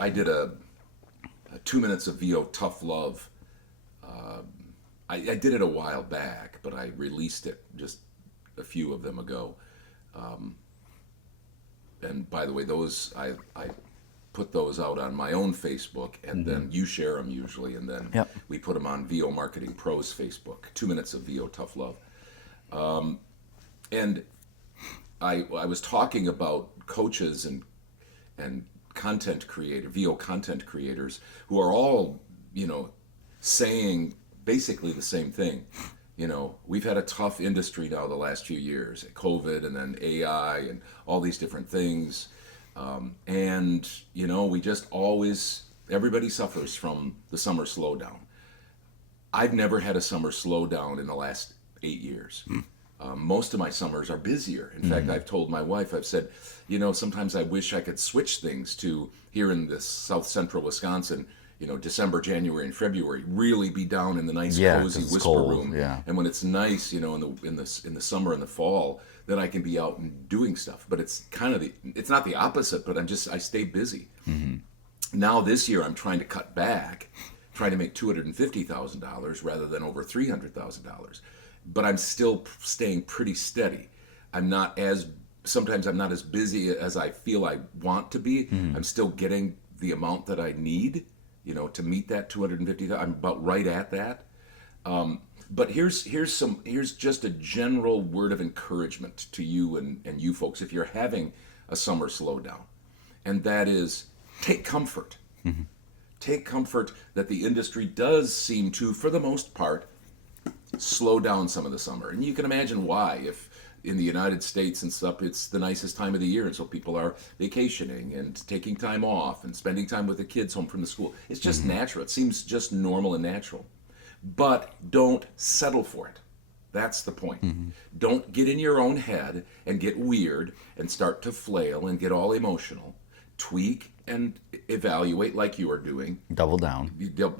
I did a 2 minutes of VO Tough Love. I did it a while back, but I released it just a few of them ago. And by the way, those I put those out on my own Facebook, and then you share them usually, and then we put them on VO Marketing Pro's Facebook. 2 minutes of VO Tough Love. And I was talking about coaches and content VO content creators who are all, saying basically the same thing. We've had a tough industry now the last few years, COVID and then AI and all these different things. And we just everybody suffers from the summer slowdown. I've never had a summer slowdown in the last 8 years. Most of my summers are busier. In fact, I've told my wife, I've said, sometimes I wish I could switch things to here in this south central Wisconsin, December, January, and February, really be down in the nice, cozy whisper cold, room. Yeah. And when it's nice, in the summer and the fall, then I can be out and doing stuff. But it's kind of it's not the opposite, but I stay busy. Now this year I'm trying to cut back, trying to make $250,000 rather than over $300,000. But I'm still staying pretty steady. Sometimes I'm not as busy as I feel I want to be. I'm still getting the amount that I need, to meet that 250,000. I'm about right at that. But here's just a general word of encouragement to you and you folks if you're having a summer slowdown, and that is take comfort. Take comfort that the industry does seem to, for the most part, slow down some of the summer. And you can imagine why. If in the United States and stuff, it's the nicest time of the year, and so people are vacationing and taking time off and spending time with the kids home from the school. It's just natural. It seems just normal and natural. But don't settle for it. That's the point. Don't get in your own head and get weird and start to flail and get all emotional. Tweak and evaluate like you are doing. Double down.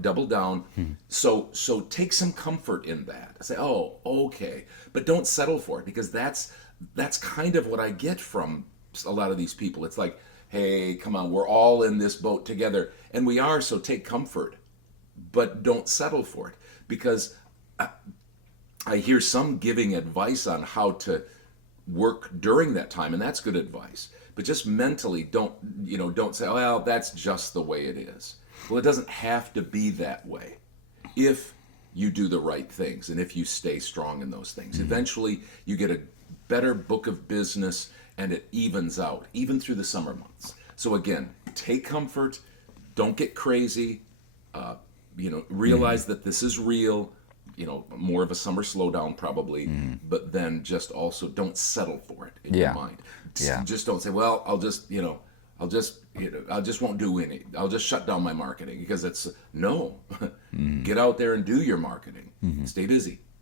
Double down. So take some comfort in that. Say, oh, okay. But don't settle for it, because that's kind of what I get from a lot of these people. It's like, hey, come on, we're all in this boat together. And we are, so take comfort. But don't settle for it. Because I hear some giving advice on how to work during that time, and that's good advice. But just mentally, don't say, well, that's just the way it is. Well, it doesn't have to be that way if you do the right things and if you stay strong in those things. Eventually, you get a better book of business and it evens out, even through the summer months. So again, take comfort, don't get crazy, realize that this is real, more of a summer slowdown probably, but then just also don't settle for it in your mind. Just don't say, well, I'll just won't do any. I'll just shut down my marketing, because it's no. Get out there and do your marketing. Stay busy.